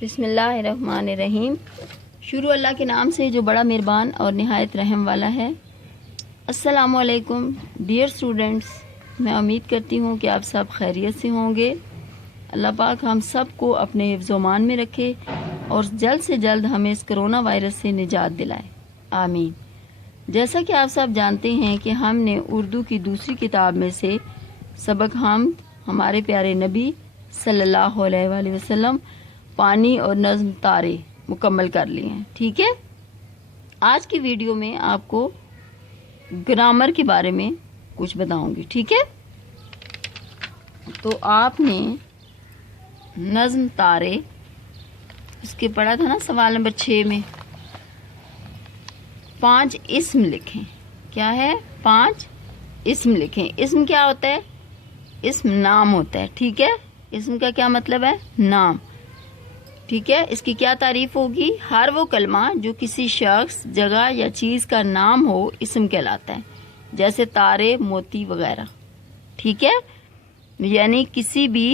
بسم اللہ الرحمن الرحیم۔ شروع اللہ کے نام سے جو بڑا مہربان اور نہایت رحم والا ہے۔ السلام علیکم ڈیئر اسٹوڈنٹس، میں امید کرتی ہوں کہ آپ سب خیریت سے ہوں گے۔ اللہ پاک ہم سب کو اپنے حفظ و امان میں رکھے اور جلد سے جلد ہمیں اس کرونا وائرس سے نجات دلائے، آمین۔ جیسا کہ آپ سب جانتے ہیں کہ ہم نے اردو کی دوسری کتاب میں سے سبق حمد ہمارے پیارے نبی صلی اللہ علیہ وآلہ وسلم پانی اور نظم تارے مکمل کر لیے ہیں، ٹھیک ہے۔ آج کی ویڈیو میں آپ کو گرامر کے بارے میں کچھ بتاؤں گی، ٹھیک ہے۔ تو آپ نے نظم تارے اس کے پڑھا تھا نا، سوال نمبر 6 میں 5 اسم لکھیں۔ کیا ہے؟ 5 اسم لکھیں۔ اسم کیا ہوتا ہے؟ اسم نام ہوتا ہے، ٹھیک ہے۔ اسم کا کیا مطلب ہے؟ نام، ٹھیک ہے۔ اس کی کیا تعریف ہوگی؟ ہر وہ کلمہ جو کسی شخص، جگہ یا چیز کا نام ہو اسم کہلاتا ہے، جیسے تارے، موتی وغیرہ، ٹھیک ہے۔ یعنی کسی بھی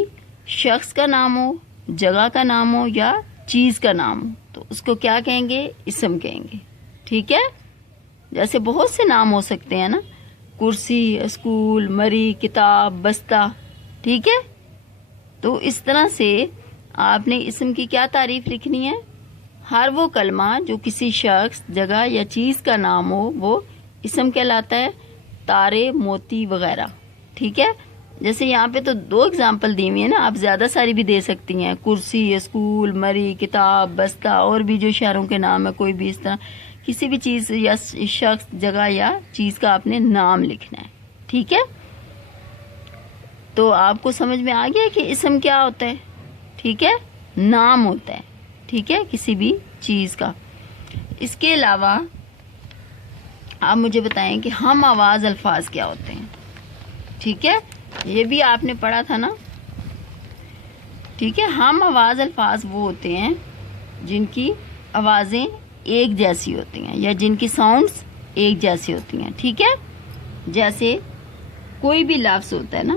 شخص کا نام ہو، جگہ کا نام ہو یا چیز کا نام ہو تو اس کو کیا کہیں گے؟ اسم کہیں گے، ٹھیک ہے۔ جیسے بہت سے نام ہو سکتے ہیں نا، کرسی، اسکول، مری، کتاب، بستہ، ٹھیک ہے۔ تو اس طرح سے آپ نے اسم کی کیا تعریف لکھنی ہے؟ ہر وہ کلمہ جو کسی شخص، جگہ یا چیز کا نام ہو وہ اسم کہلاتا ہے، تارے، موتی وغیرہ، ٹھیک ہے۔ جیسے یہاں پہ تو 2 اگزامپل دی ہوئی ہیں نا، آپ زیادہ ساری بھی دے سکتی ہیں، کرسی، اسکول، مری، کتاب، بستہ، اور بھی جو شہروں کے نام ہے، کوئی بھی اس طرح کسی بھی چیز یا شخص، جگہ یا چیز کا آپ نے نام لکھنا ہے، ٹھیک ہے۔ تو آپ کو سمجھ میں آ گیا کہ اسم کیا ہوتا ہے؟ ٹھیک ہے، نام ہوتا ہے، ٹھیک ہے، کسی بھی چیز کا۔ اس کے علاوہ آپ مجھے بتائیں کہ ہم آواز الفاظ کیا ہوتے ہیں، ٹھیک ہے۔ یہ بھی آپ نے پڑھا تھا نا، ٹھیک ہے۔ ہم آواز الفاظ وہ ہوتے ہیں جن کی آوازیں ایک جیسی ہوتی ہیں یا جن کی ساؤنڈز ایک جیسی ہوتی ہیں، ٹھیک ہے۔ جیسے کوئی بھی لفظ ہوتا ہے نا،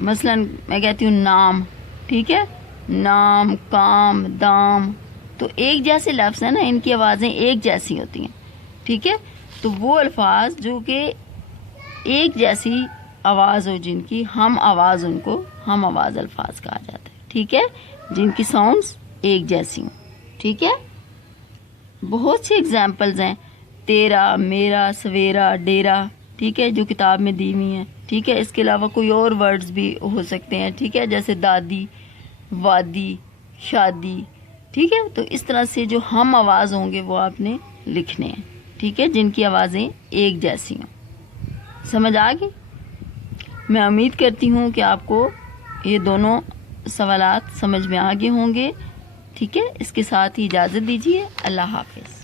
مثلا میں کہتی ہوں نام، ٹھیک ہے، نام، کام، دام، تو ایک جیسے لفظ ہیں نا، ان کی آوازیں ایک جیسی ہوتی ہیں، ٹھیک ہے۔ تو وہ الفاظ جو کہ ایک جیسی آواز ہو، جن کی ہم آواز، ان کو ہم آواز الفاظ کہا جاتا ہے، ٹھیک ہے، جن کی ساؤنڈز ایک جیسی ہوں، ٹھیک ہے۔ بہت سی ایگزامپلز ہیں، تیرا، میرا، سویرا، ڈیرا، ٹھیک ہے، جو کتاب میں دی ہوئی ہیں، ٹھیک ہے۔ اس کے علاوہ کوئی اور ورڈز بھی ہو سکتے ہیں، ٹھیک ہے، جیسے دادی، وادی، شادی، ٹھیک ہے۔ تو اس طرح سے جو ہم آواز ہوں گے وہ آپ نے لکھنے ہیں، ٹھیک ہے، جن کی آوازیں ایک جیسی ہوں۔ سمجھ آ گئی؟ میں امید کرتی ہوں کہ آپ کو یہ دونوں سوالات سمجھ میں آ گئے ہوں گے، ٹھیک ہے۔ اس کے ساتھ ہی اجازت دیجیے، اللہ حافظ۔